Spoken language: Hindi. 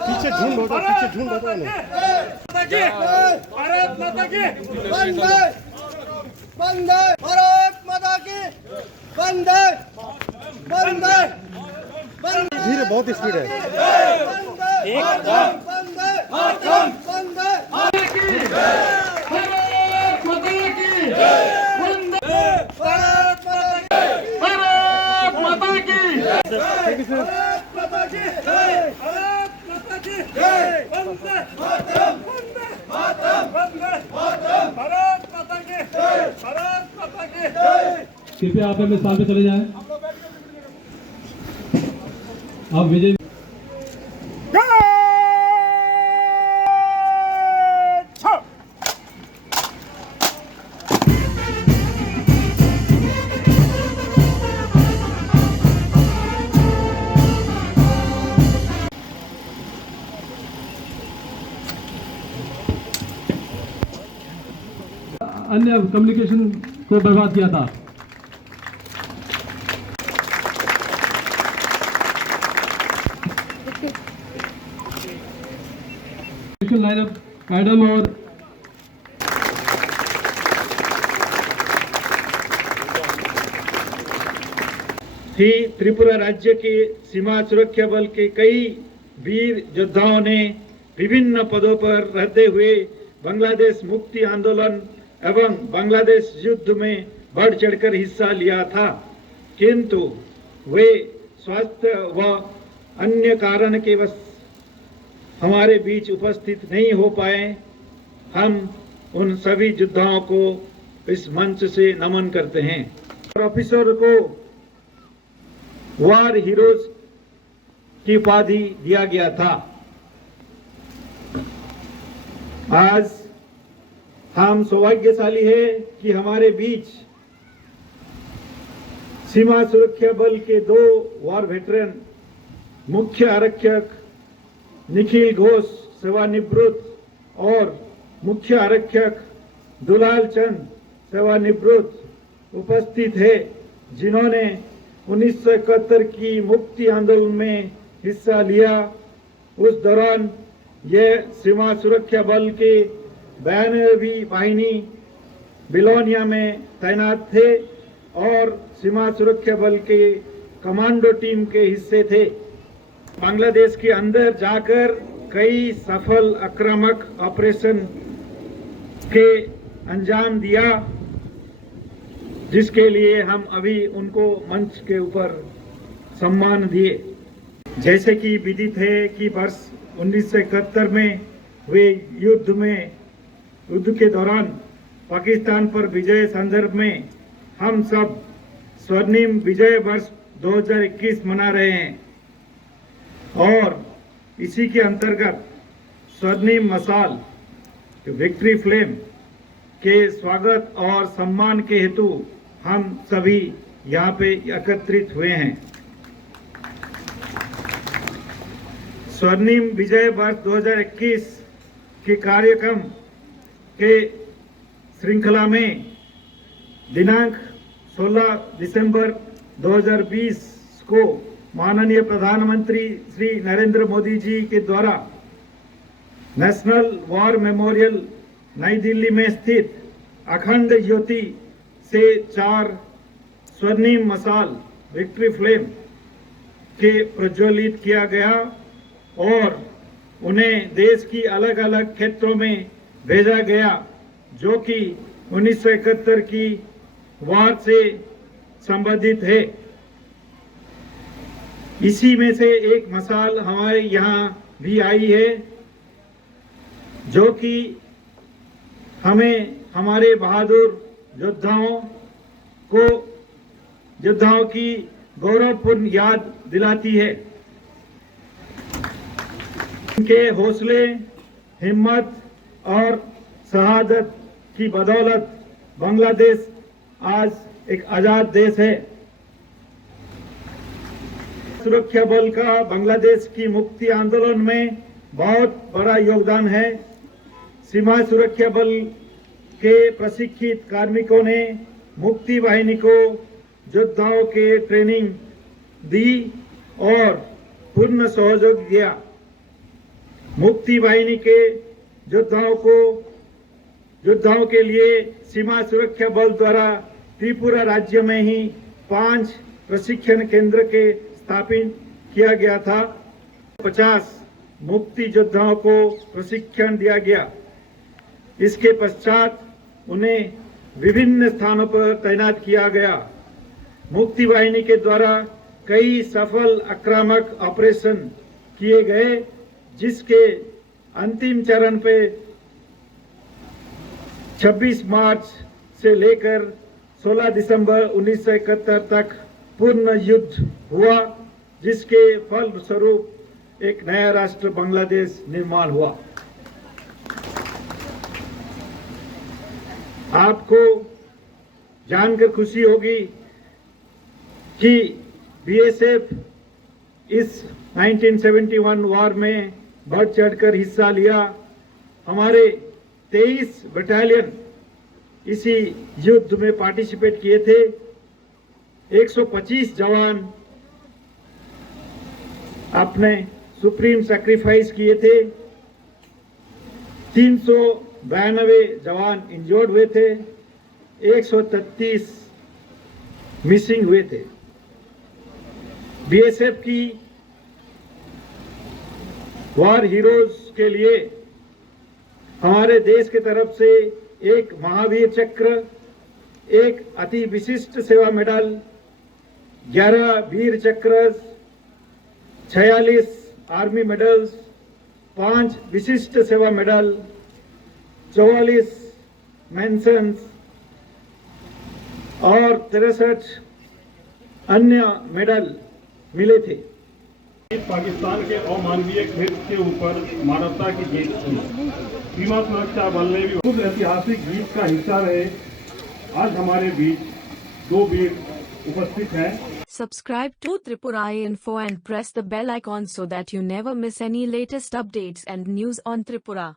पीछे ढूंढ होता भारत माता की वंदे वंदे भारत माता की वंदे वंदे वंदे धीरे बहुत स्पीड है वंदे वंदे वंदे भारत माता की वंदे भारत माता की थैंक यू सर भारत माता की भारत माता की वंदे मातरम वंदे वंदे भारत माता की भारत माता की कृपया आप अपने स्थान पे चले जाएं। आप विजय अन्य कम्युनिकेशन को बर्बाद किया था। लाइनअप मैडम और थी त्रिपुरा राज्य के सीमा सुरक्षा बल के कई वीर योद्धाओं ने विभिन्न पदों पर रहते हुए बांग्लादेश मुक्ति आंदोलन एवं बांग्लादेश युद्ध में बढ़ चढ़कर हिस्सा लिया था, किंतु वे स्वास्थ्य व अन्य कारण के वश हमारे बीच उपस्थित नहीं हो पाए। हम उन सभी योद्धाओं को इस मंच से नमन करते हैं। ऑफिसर को वार हीरोज की उपाधि दिया गया था। आज हम सौभाग्यशाली है कि हमारे बीच सीमा सुरक्षा बल के 2 वार वेटरन मुख्य आरक्षक निखिल घोष सेवानिवृत्त और मुख्य आरक्षक दुलाल चंद सेवानिवृत्त उपस्थित है, जिन्होंने 1971 की मुक्ति आंदोलन में हिस्सा लिया। उस दौरान यह सीमा सुरक्षा बल के 92वीं वाहिनी बिलोनिया में तैनात थे और सीमा सुरक्षा बल के कमांडो टीम के हिस्से थे। बांग्लादेश के अंदर जाकर कई सफल आक्रामक ऑपरेशन के अंजाम दिया, जिसके लिए हम अभी उनको मंच के ऊपर सम्मान दिए। जैसे कि विदित है कि वर्ष 1971 में वे युद्ध के दौरान पाकिस्तान पर विजय संदर्भ में हम सब स्वर्णिम विजय वर्ष 2021 मना रहे हैं और इसी के अंतर्गत स्वर्णिम मसाल विक्ट्री फ्लेम के स्वागत और सम्मान के हेतु हम सभी यहाँ पे एकत्रित हुए हैं। स्वर्णिम विजय वर्ष 2021 के कार्यक्रम के श्रृंखला में दिनांक 16 दिसंबर 2020 को माननीय प्रधानमंत्री श्री नरेंद्र मोदी जी के द्वारा नेशनल वॉर मेमोरियल नई दिल्ली में स्थित अखंड ज्योति से 4 स्वर्णिम मसाल विक्ट्री फ्लेम के प्रज्वलित किया गया और उन्हें देश की अलग अलग क्षेत्रों में भेजा गया, जो कि 1971 की वार से संबंधित है। इसी में से एक मसाल हमारे यहाँ भी आई है, जो कि हमें हमारे बहादुर योद्धाओं की गौरवपूर्ण याद दिलाती है। उनके हौसले, हिम्मत और शहादत की बदौलत बांग्लादेश आज एक आजाद देश है। सुरक्षा बल का बांग्लादेश की मुक्ति आंदोलन में बहुत बड़ा योगदान है। सीमा सुरक्षा बल के प्रशिक्षित कार्मिकों ने मुक्ति वाहिनी को योद्धाओं के ट्रेनिंग दी और पूर्ण सहयोग दिया। मुक्ति वाहिनी के योद्धाओं के लिए सीमा सुरक्षा बल द्वारा त्रिपुरा राज्य में ही 5 प्रशिक्षण केंद्र के स्थापित किया गया था। 50 मुक्ति योद्धाओं को प्रशिक्षण दिया गया। इसके पश्चात उन्हें विभिन्न स्थानों पर तैनात किया गया। मुक्ति वाहिनी के द्वारा कई सफल आक्रामक ऑपरेशन किए गए, जिसके अंतिम चरण पे 26 मार्च से लेकर 16 दिसंबर 1971 तक पूर्ण युद्ध हुआ, जिसके फलस्वरूप एक नया राष्ट्र बांग्लादेश निर्माण हुआ। आपको जानकर खुशी होगी कि बीएसएफ इस 1971 वॉर में बढ़ चढ़कर हिस्सा लिया। हमारे 23 बटालियन इसी युद्ध में पार्टिसिपेट किए थे। 125 जवान अपने सुप्रीम सैक्रिफाइस किए थे। 392 जवान इंजर्ड हुए थे। 133 मिसिंग हुए थे। बीएसएफ की वॉर हीरोज के लिए हमारे देश की तरफ से एक महावीर चक्र, एक अति विशिष्ट सेवा मेडल, 11 वीर चक्र, 46 आर्मी मेडल्स, 5 विशिष्ट सेवा मेडल, 44 मेंशंस और 63 अन्य मेडल मिले थे। पाकिस्तान के अमानवीय कृत्य के ऊपर मानवता की जीत थी। सीमा सुरक्षा बल ने भी उस ऐतिहासिक जीत का हिस्सा रहे। आज हमारे बीच 2 वीर उपस्थित हैं। Subscribe to Tripura Info and press the bell icon so that you never miss any latest updates and news on Tripura.